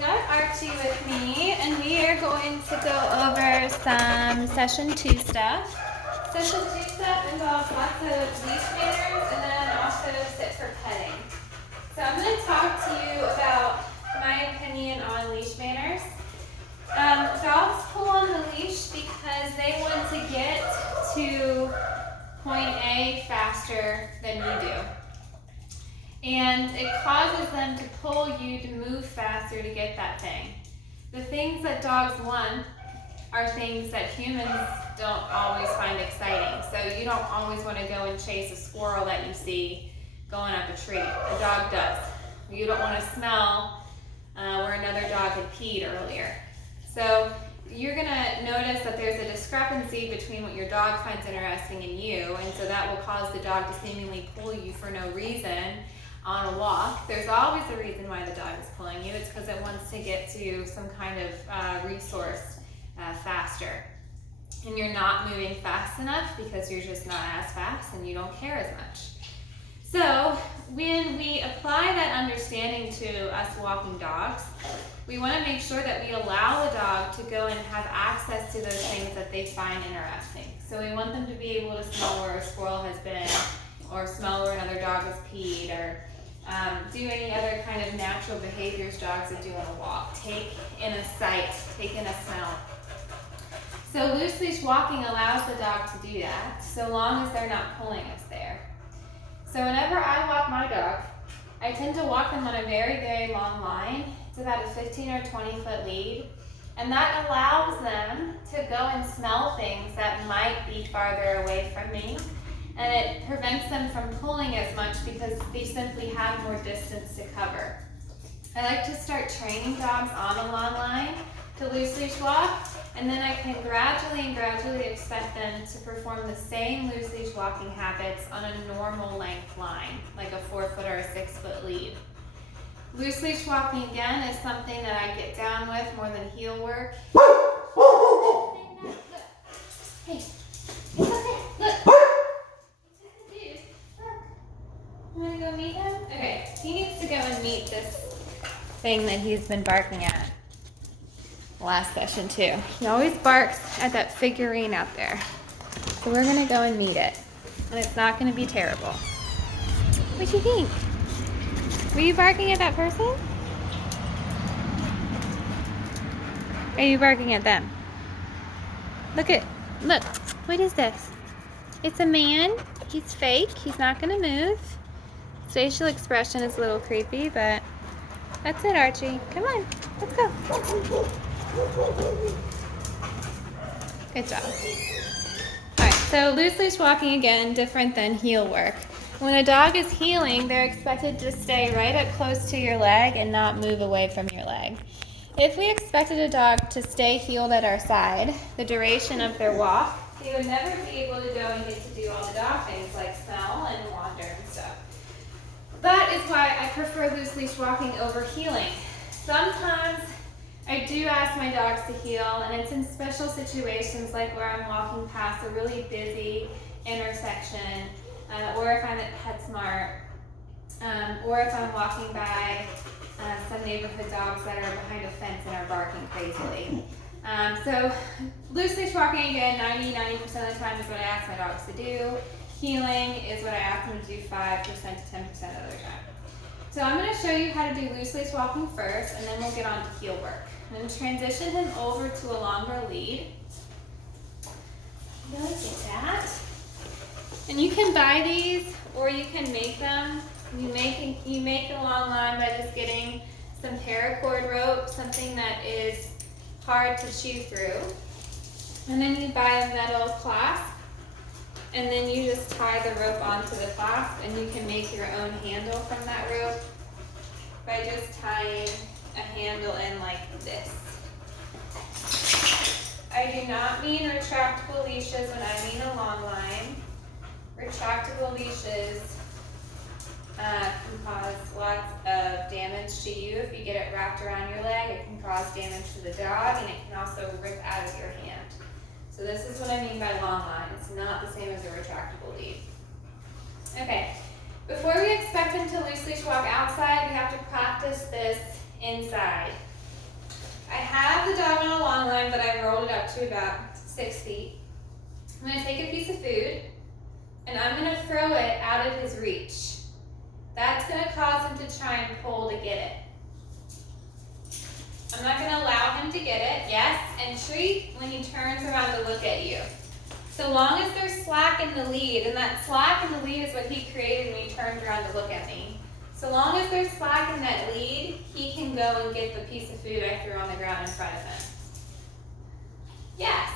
got Archie with me, and we are going to go over some session 2 stuff. Session 2 stuff involves lots of leash manners and then also sit for petting. So I'm going to talk to you about my opinion on leash manners. Dogs pull on the leash because they want to get to point A faster than you do. And it causes them to pull you to move faster to get that thing. The things that dogs want are things that humans don't always find exciting. So you don't always want to go and chase a squirrel that you see going up a tree. A dog does. You don't want to smell where another dog had peed earlier. So you're going to notice that there's a discrepancy between what your dog finds interesting in you, and so that will cause the dog to seemingly pull you for no reason on a walk. There's always a reason why the dog is pulling you. It's because it wants to get to some kind of resource faster. And you're not moving fast enough because you're just not as fast and you don't care as much. So when we apply that understanding to us walking dogs, we want to make sure that we allow the dog to go and have access to those things that they find interesting. So we want them to be able to smell where a squirrel has been, or smell where another dog has peed, or do any other kind of natural behaviors dogs would do on a walk. Take in a sight, take in a smell. So loose leash walking allows the dog to do that, so long as they're not pulling us there. So whenever I walk my dog, I tend to walk them on a very, very long line. It's about a 15 or 20 foot lead. And that allows them to go and smell things that might be farther away from me. And it prevents them from pulling as much because they simply have more distance to cover. I like to start training dogs on a long line to loose leash walk, and then I can gradually expect them to perform the same loose leash walking habits on a normal length line, like a 4 foot or a 6 foot lead. Loose leash walking again is something that I get down with more than heel work. Hey, it's okay, look. You want to go meet him? Okay, he needs to go and meet this thing that he's been barking at last session too. He always barks at that figurine out there. So we're going to go and meet it. And it's not going to be terrible. What do you think? Were you barking at that person? Are you barking at them? Look, what is this? It's a man. He's fake. He's not going to move. His facial expression is a little creepy, but that's it, Archie. Come on, let's go. Good job. All right, so loose leash walking again, different than heel work. When a dog is heeling, they're expected to stay right up close to your leg and not move away from your leg. If we expected a dog to stay heeled at our side the duration of their walk, they would never be able to go and get to do all the dog things like smell and wander and stuff. That is why I prefer loose leash walking over heeling. Sometimes I do ask my dogs to heel, and it's in special situations like where I'm walking past a really busy intersection, or if I'm at PetSmart, or if I'm walking by some neighborhood dogs that are behind a fence and are barking crazily. So loose leash walking again, 90% of the time is what I ask my dogs to do. Heeling is what I ask them to do 5% to 10% of the time. So I'm going to show you how to do loose leash walking first, and then we'll get on to heel work. I'm going to transition him over to a longer lead. Really get that. And you can buy these, or you can make them. You make a long line by just getting some paracord rope, something that is hard to chew through. And then you buy a metal clasp, and then you just tie the rope onto the clasp, and you can make your own handle from that rope by just tying a handle in like this. I do not mean retractable leashes when I mean a long line. Retractable leashes can cause lots of damage to you. If you get it wrapped around your leg, it can cause damage to the dog, and it can also rip out of your hand. So this is what I mean by long line. It's not the same as a retractable lead. Okay, before we expect him to loose leash walk outside, we have to practice this inside. I have the dog on a long line, but I've rolled it up to about 6 feet. I'm going to take a piece of food, and I'm going to throw it out of his reach. That's going to cause him to try and pull to get it. I'm not going to allow him to get it. Yes, and treat when he turns around to look at you. So long as there's slack in the lead, and that slack in the lead is what he created when he turned around to look at me. So long as there's slack in that lead, he can go and get the piece of food I threw on the ground in front of him. Yes.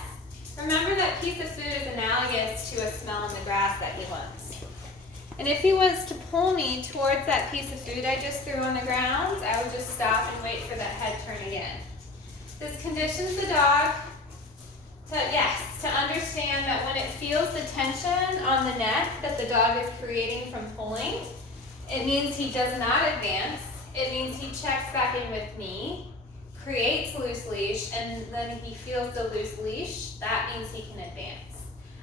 Remember that piece of food is analogous to a smell in the grass that he wants. And if he was to pull me towards that piece of food I just threw on the ground, I would just stop and wait for that head turn again. This conditions the dog to understand that when it feels the tension on the neck that the dog is creating from pulling, it means he does not advance. It means he checks back in with me, creates loose leash, and then he feels the loose leash. That means he can advance.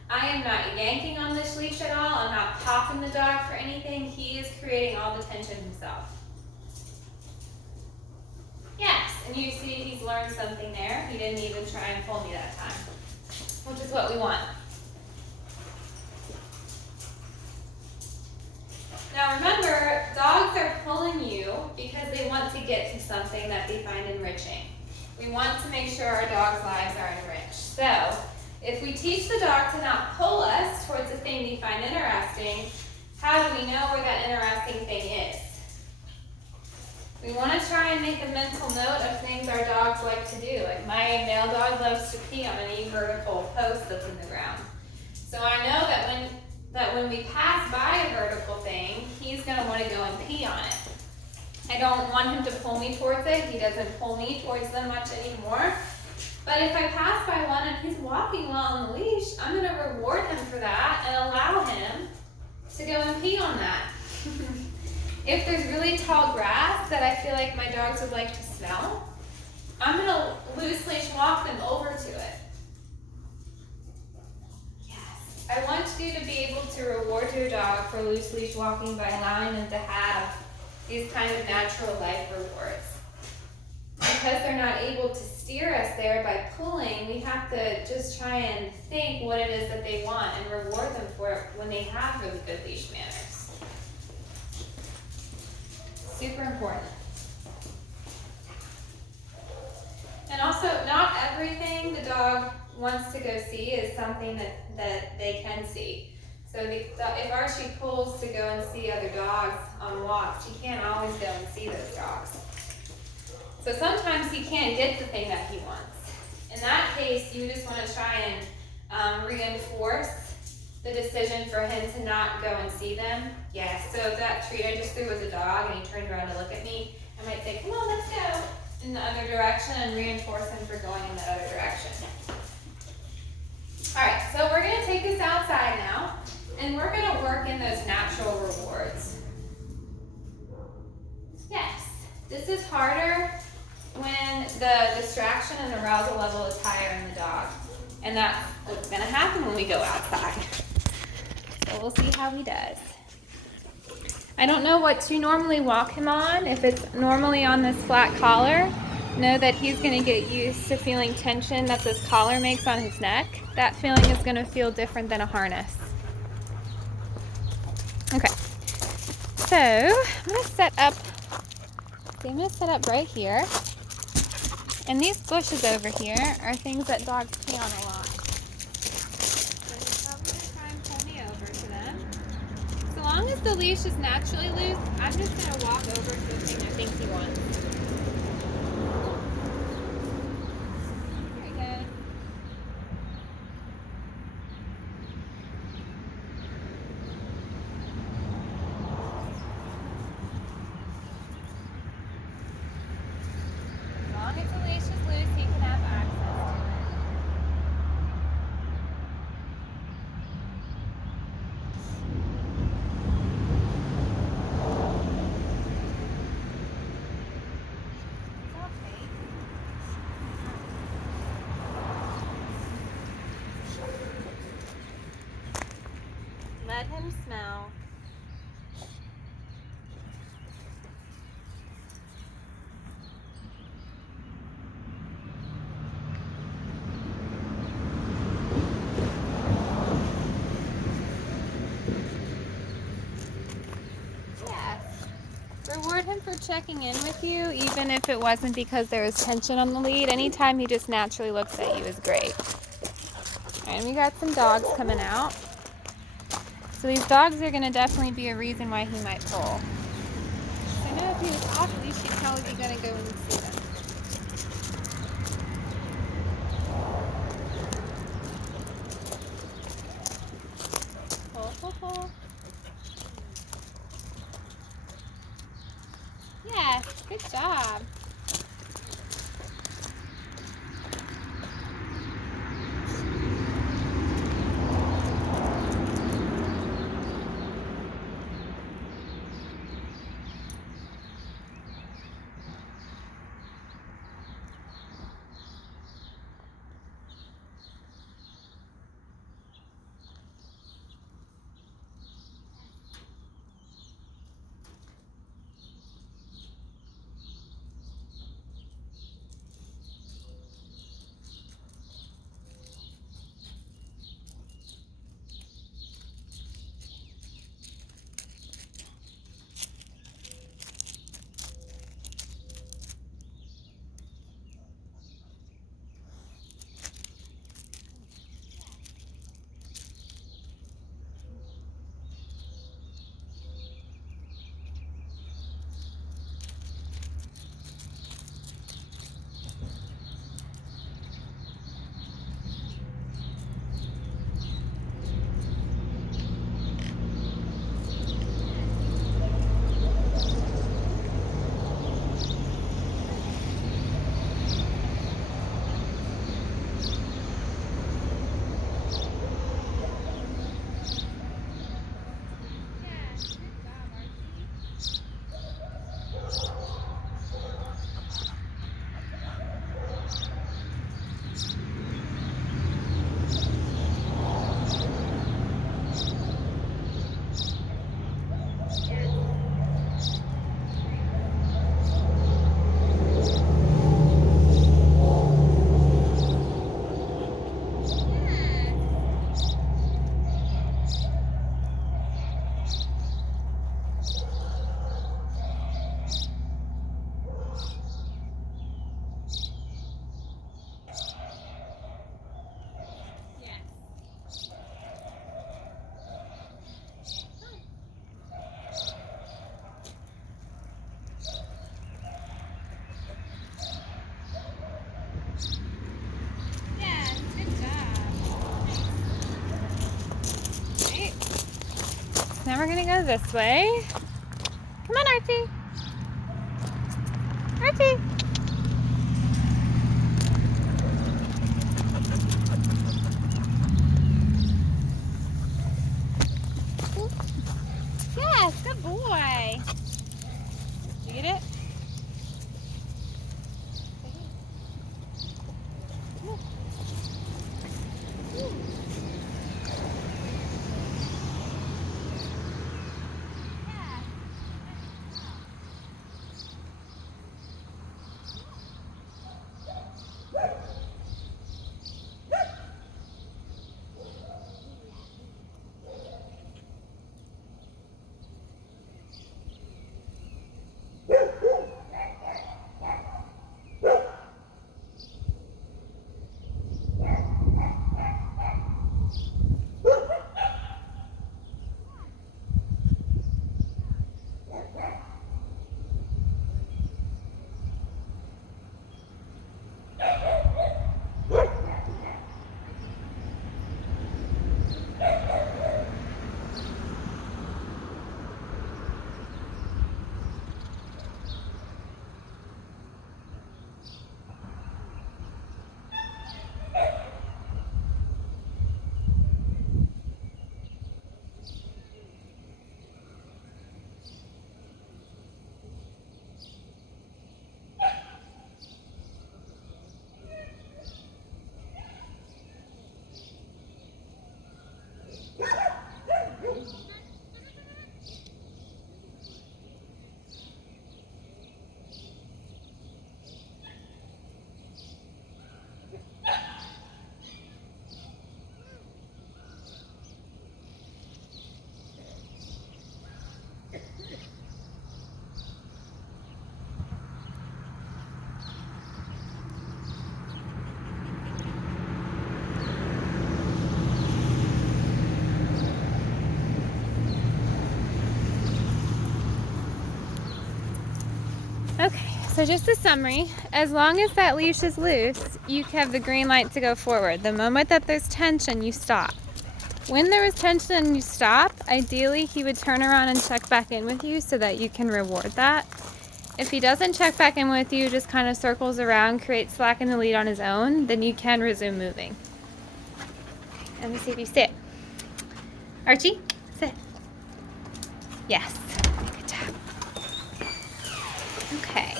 I am not yanking on this leash at all. I'm not popping the dog for anything. He is creating all the tension himself. Yes, and you see he's learned something there. He didn't even try and pull me that time, which is what we want. Now remember, dogs are pulling you because they want to get to something that they find enriching. We want to make sure our dog's lives are enriched. So, if we teach the dog to not pull us towards the thing they find interesting, how do we know where that interesting thing is? We want to try and make a mental note of things our dogs like to do. Like my male dog loves to pee on any vertical post that's in the ground. So I know that when we pass by a vertical thing, he's going to want to go and pee on it. I don't want him to pull me towards it. He doesn't pull me towards them much anymore. But if I pass by one and he's walking well on the leash, I'm going to reward him for that and allow him to go and pee on that. If there's really tall grass that I feel like my dogs would like to smell, I'm going to loose leash walk them over to it. Yes. I want you to be able to reward your dog for loose leash walking by allowing them to have these kind of natural life rewards. Because they're not able to steer us there by pulling, we have to just try and think what it is that they want and reward them for it when they have really good leash manners. Super important. And also, not everything the dog wants to go see is something that they can see. So if Archie pulls to go and see other dogs on walks, he can't always go and see those dogs. So sometimes he can't get the thing that he wants. In that case, you just want to try and reinforce the decision for him to not go and see them. Yes, so if that treat I just threw was a dog and he turned around to look at me, I might say, come on, let's go in the other direction and reinforce him for going in the other direction. All right, so we're going to take this outside now, and we're going to work in those natural rewards. Yes, this is harder when the distraction and arousal level is higher in the dog. And that's what's going to happen when we go outside. So we'll see how he does. I don't know what to normally walk him on. If it's normally on this flat collar, know that he's going to get used to feeling tension that this collar makes on his neck. That feeling is going to feel different than a harness. Okay. So I'm going to set up right here. And these bushes over here are things that dogs pee on a lot. So he's probably going to try and pull me over to them. So long as the leash is naturally loose, I'm just going to walk over to the thing I think he wants. There he goes. As long as the leash is loose, he can have access to it. Reward him for checking in with you, even if it wasn't because there was tension on the lead. Anytime he just naturally looks at you is great. And we got some dogs coming out. So these dogs are going to definitely be a reason why he might pull. I know if he was off leash, he'd probably be going to go and see them. Pull, pull, pull. Yes, good job. Now we're gonna go this way. Come on, Archie. Archie. Yes, good boy. Did you get it? Okay, so just a summary. As long as that leash is loose, you have the green light to go forward. The moment that there's tension, you stop. When there is tension and you stop, ideally he would turn around and check back in with you so that you can reward that. If he doesn't check back in with you, just kind of circles around, creates slack in the lead on his own, then you can resume moving. Let me see if you sit. Archie, sit. Yes, good job. Okay.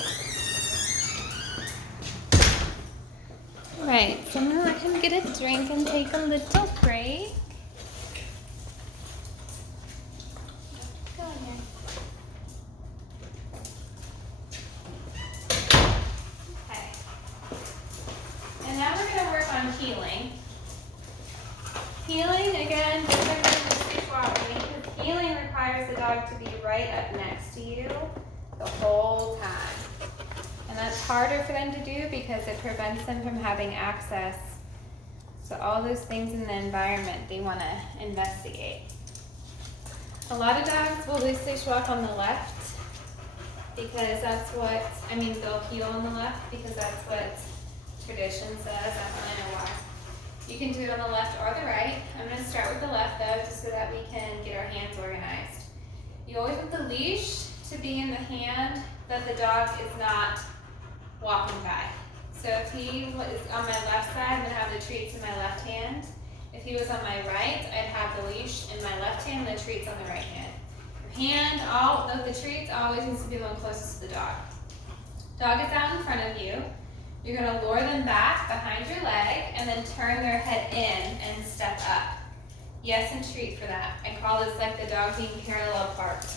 All right, so I'm gonna let him get a drink and take a little break. Go in here. Okay. And now we're gonna work on heeling. Heeling, again, different than the sleepwalking, because heeling requires the dog to be right up next to you the whole time. And that's harder for them to do because it prevents them from having access to all those things in the environment they want to investigate. A lot of dogs will loose leash walk on the left because that's what, they'll heel on the left because that's what tradition says. I don't really know why. You can do it on the left or the right. I'm going to start with the left though, just so that we can get our hands organized. You always want the leash to be in the hand that the dog is not walking by. So if he was on my left side, I'm going to have the treats in my left hand. If he was on my right, I'd have the leash in my left hand and the treats on the right hand. Your hand, all of the treats always needs to be the one closest to the dog. Dog is out in front of you. You're going to lure them back behind your leg and then turn their head in and step up. Yes, and treat for that. I call this like the dog being parallel parked.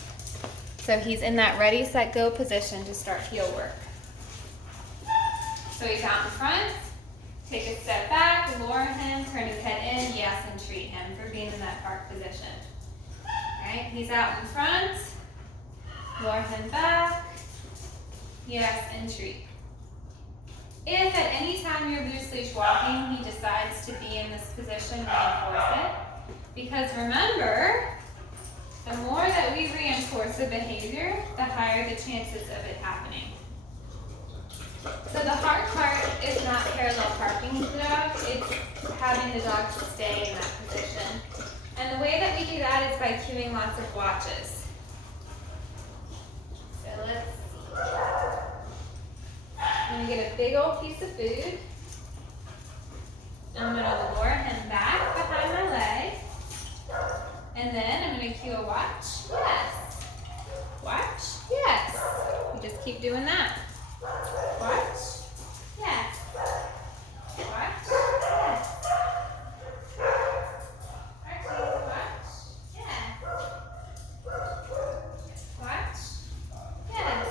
So he's in that ready, set, go position to start heel work. So he's out in front, take a step back, lure him, turn his head in, yes, and treat him for being in that park position. All right, he's out in front, lure him back, yes, and treat. If at any time you're loose leash walking, he decides to be in this position, reinforce it. Because remember, the more that we reinforce the behavior, the higher the chances of it happening. So the hard part is not parallel parking the dog, it's having the dog stay in that position. And the way that we do that is by cueing lots of watches. So let's see. I'm going to get a big old piece of food. I'm going to lure him back behind my leg. And then I'm going to cue a watch. Yes. Watch. Yes. You just keep doing that. Watch. Yes. Watch. Yes. Archie, watch. Yes. Watch. Yes.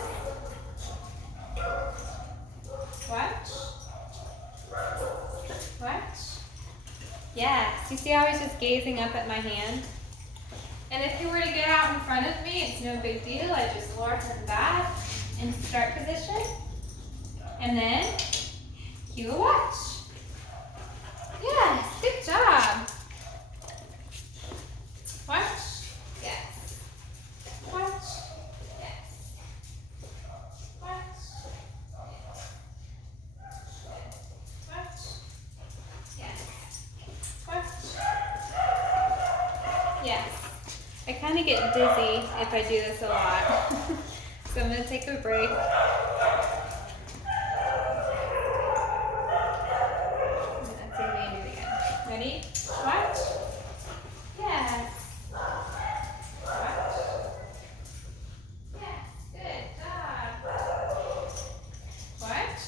Watch. Watch. Yes. You see how he's just gazing up at my hand? And if he were to get out in front of me, it's no big deal. I just lure him back into start position. And then cue a watch. Yes, good job. Watch. Yes. Watch. Yes. Watch. Watch. Yes. Watch. Yes. I kind of get dizzy if I do this a lot. So I'm going to take a break. Let's see if we can do it again. Ready? Watch. Yes. Watch. Yes. Good job. Watch.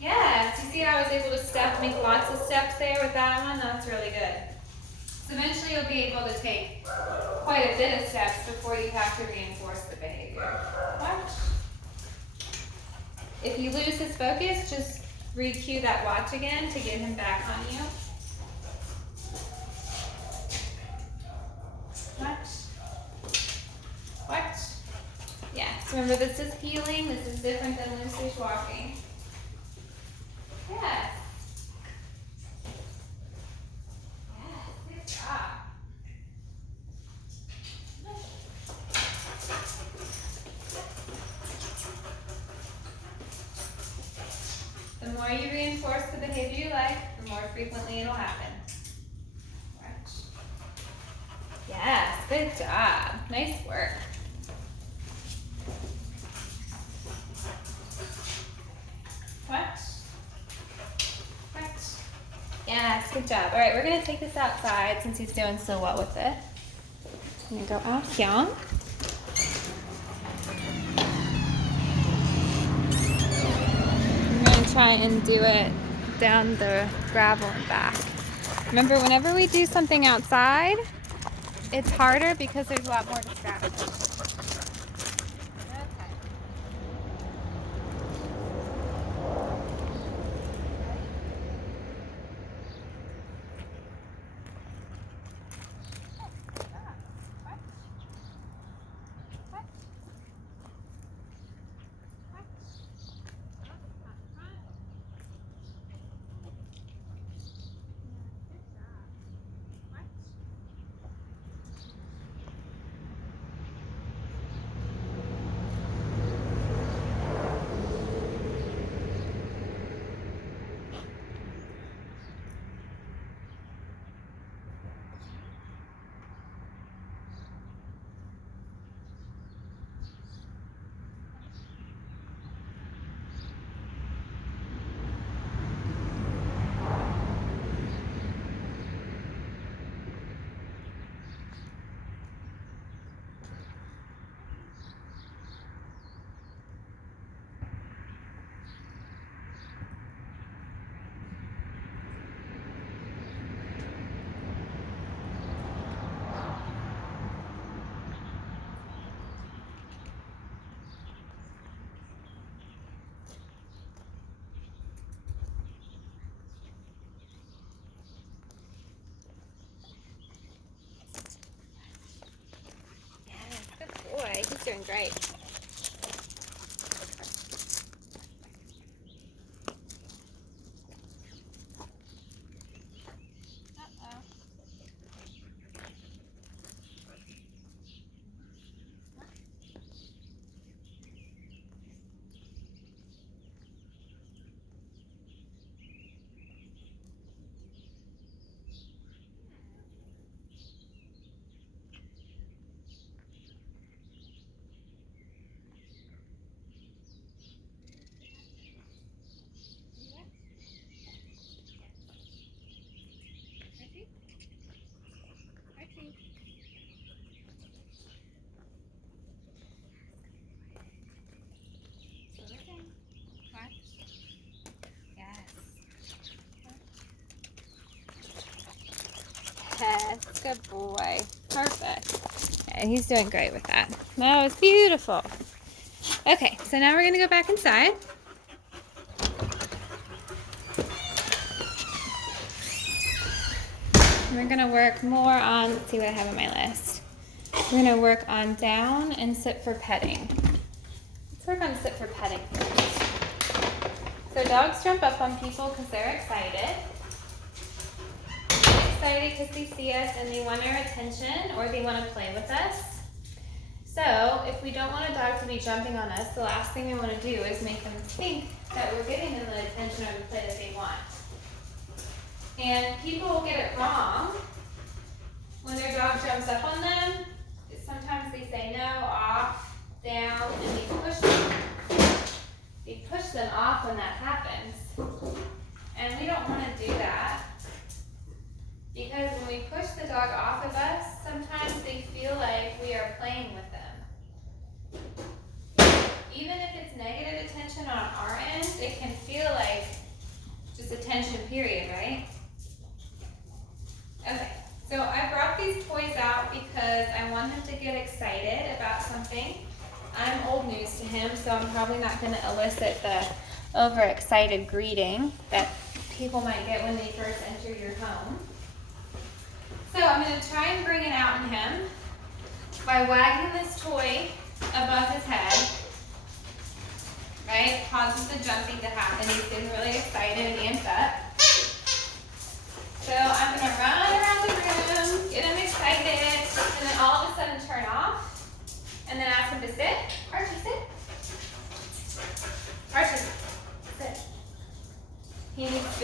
Yes. You see how I was able to make lots of steps there with that one? That's really good. So eventually you'll be able to take quite a bit of steps before you have to reinforce the behavior. Watch. If you lose his focus, just re-cue that watch again to get him back on you. Watch. Watch. Yes. Remember, this is heeling. This is different than loose leash walking. Yes. you reinforce the behavior you like, the more frequently it'll happen. Watch. Yes, good job. Nice work. Watch. Watch. Yes, good job. All right, we're going to take this outside since he's doing so well with it. I'm going to go out here. Try and do it down the gravel and back. Remember, whenever we do something outside, it's harder because there's a lot more distractions. He's doing great. Yes, good boy. Perfect. Yeah, he's doing great with that. That was beautiful. Okay, so now we're going to go back inside. We're going to work more on, let's see what I have on my list. We're going to work on down and sit for petting. Let's work on sit for petting first. So dogs jump up on people because they're excited. Excited because they see us and they want our attention or they want to play with us. So if we don't want a dog to be jumping on us, the last thing we want to do is make them think that we're giving them the attention or the play that they want. And people will get it wrong when their dog jumps up on them. Sometimes they say no, off, down, and they push them. They push them off when that happens. And we don't want to do that. Because when we push the dog off of us, sometimes they feel like we are playing with them. Even if it's negative attention on our end, it can feel like just attention period, right? Okay, so I brought these toys out because I want him to get excited about something. I'm old news to him, so I'm probably not going to elicit the overexcited greeting that people might get when they first enter your home. So I'm going to try and bring it out in him by wagging this toy above his head. Right? Causes the jumping to happen. He's getting really excited and amped up. So I'm going to run around the room, get him excited, and then all of a sudden turn off, and then ask him to sit. Archie, sit. Archie, sit.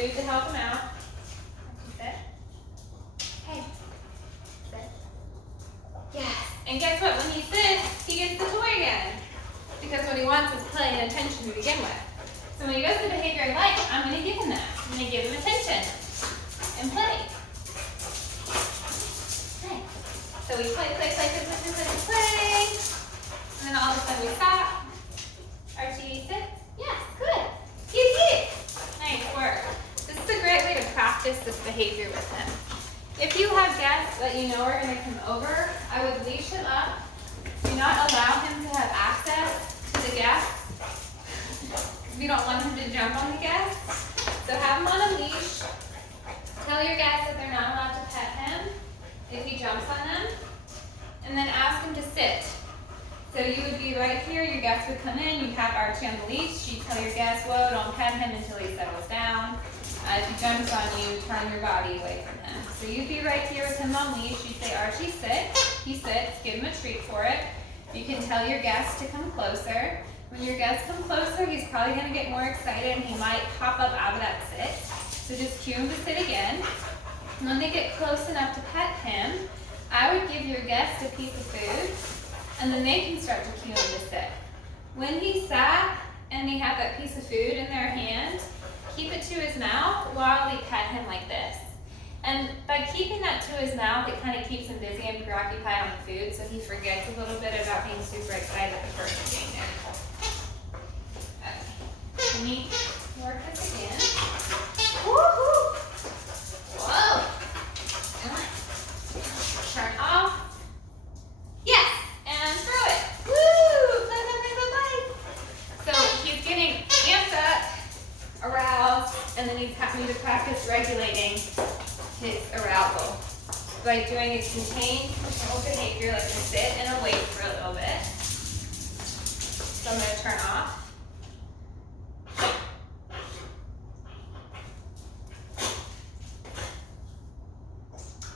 food to help him out. Sit. Hey. Sit. Yes. And guess what? When he sits, he gets the toy again. Because what he wants is play and attention to begin with. So when he goes to behavior I like, I'm going to give him that. I'm going to give him attention and play. Okay. So we play. And then all of a sudden we stop. Archie, sit. Yes, good. Get. Nice work. This is a great way to practice this behavior with him. If you have guests that you know are going to come over, I would leash him up. Do not allow him to have access to the guests. We don't want him to jump on the guests. So have him on a leash. Tell your guests that they're not allowed to pet him if he jumps on them. And then ask him to sit. So you would be right here, your guests would come in, you'd have Archie on the leash, you'd tell your guests, whoa, don't pet him until he settles down. If he jumps on you, turn your body away from him. So you'd be right here with him on leash, you'd say, Archie, sit. He sits, give him a treat for it. You can tell your guests to come closer. When your guests come closer, he's probably going to get more excited and he might pop up out of that sit. So just cue him to sit again. And when they get close enough to pet him, I would give your guest a piece of food and then they can start to cue him to sit. When he sat and he had that piece of food in their hand, keep it to his mouth while we pet him like this. And by keeping that to his mouth, it kind of keeps him busy and preoccupied on the food, so he forgets a little bit about being super excited at the first being there. Okay. Let me work this again. Woohoo! Whoa! Come on. Turn off. Yes! And throw it. Woo! Play. So he's getting amped up, aroused, and then he's having to practice regulating his arousal by doing a contained, controlled behavior like a sit and a wait for a little bit. So I'm going to turn off.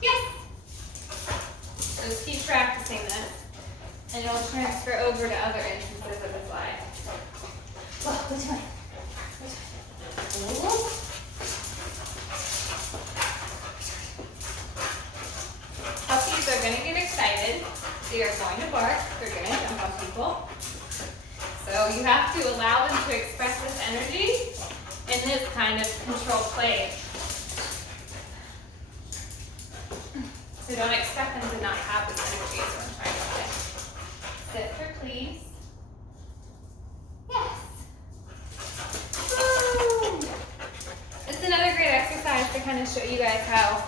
Yes! So just keep practicing this, and it'll transfer over to other instances of his life. Whoa, which way? Puppies are going to get excited. They are going to bark. They're going to jump on people. So you have to allow them to express this energy in this kind of controlled play. So don't expect them to not have this energy is what I'm trying to say. Sit for please. Yes. Woo. It's another great exercise to kind of show you guys how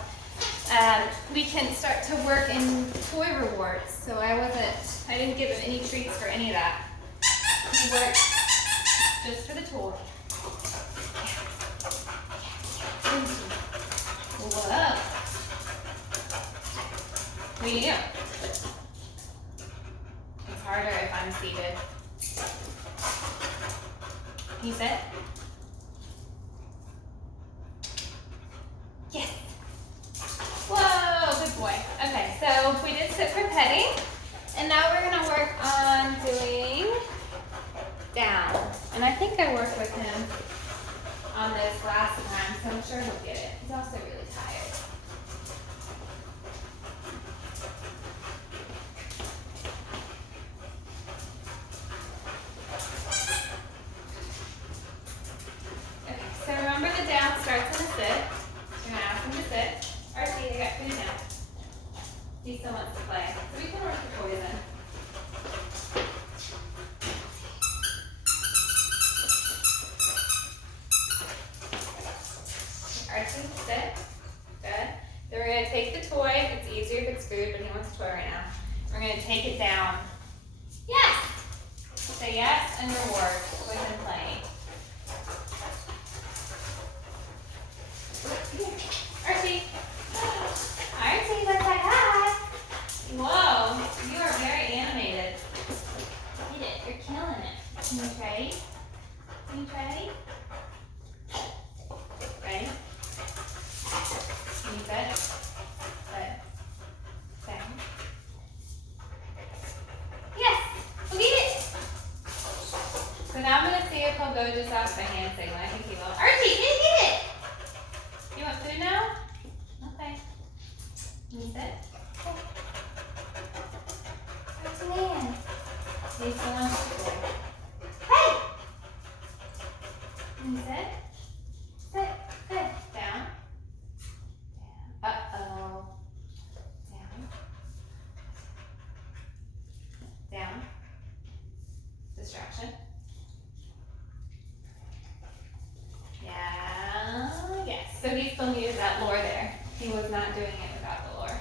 we can start to work in toy rewards. So I didn't give him any treats or any of that. He worked just for the toy. Whoa. What do you do? It's harder if I'm seated. Can you sit? Yes. Whoa, good boy. Okay, so we did sit for petting, and now we're gonna work on doing down. And I think I worked with him on this last time, so I'm sure he'll get it. He's also really tired. Okay, so remember the down starts in a sit. You're gonna ask him to sit. Archie, I got food now. He still wants to play. So we can work the toys in. Archie, sit. Good. Then we're going to take the toy. It's easier if it's food, but he wants a toy right now. We're going to take it down. Yes! Say yes and reward with him playing. Archie. Archie, let's say hi. Whoa, you are very animated. Get it. You're killing it. Can you trade? Can you trade? Ready? Can you sit? Good. Sit. Yes! We'll get it! So now I'm going to see if he'll go just off by hand signal. I think he will. Archie, can you get it? Can you sit? Archie man. He's the one to do it. Hey! Can you sit? Sit. Good. Down. Down. Uh-oh. Down. Down. Distraction. Yeah. Yes. So he still needed that lure there. He was not doing it without the lure.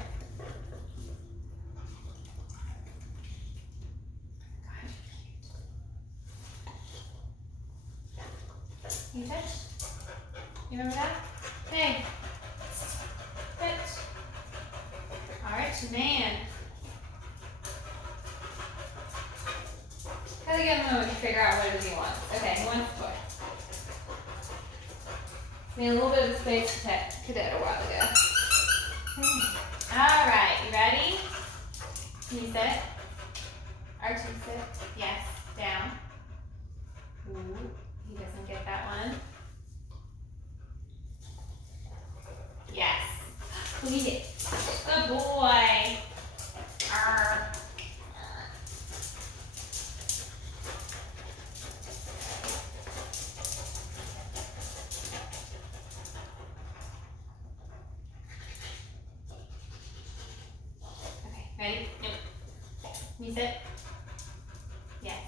Can you touch? You remember that? Hey. Touch. Archie man. Gotta give him a moment to figure out what it is he wants. Okay, he wants a toy. Made a little bit of space for Cadet a while ago. Alright, you ready? Can you sit? Archie, sit. Yes. Down. Ooh, he doesn't get that one. Yes. Lead it. Good boy. Arr. Okay, ready? Nope. Can you sit? Yes.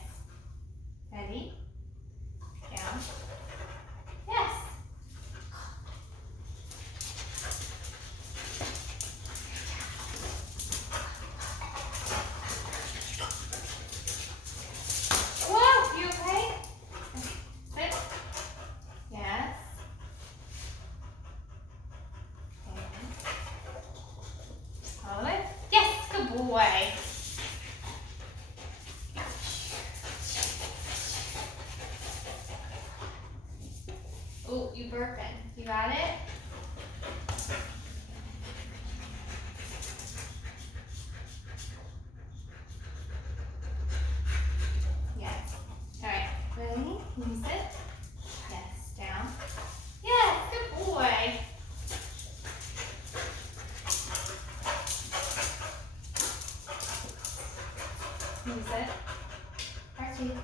Ready? Down. Yes. Whoa, you okay? Okay. Sit. Yes. And all the way. Yes, good boy. Oh, you burping. You got it? Yes. All right. Ready? Can you sit? Yes. Down. Yes. Good boy. Can you sit? Archie,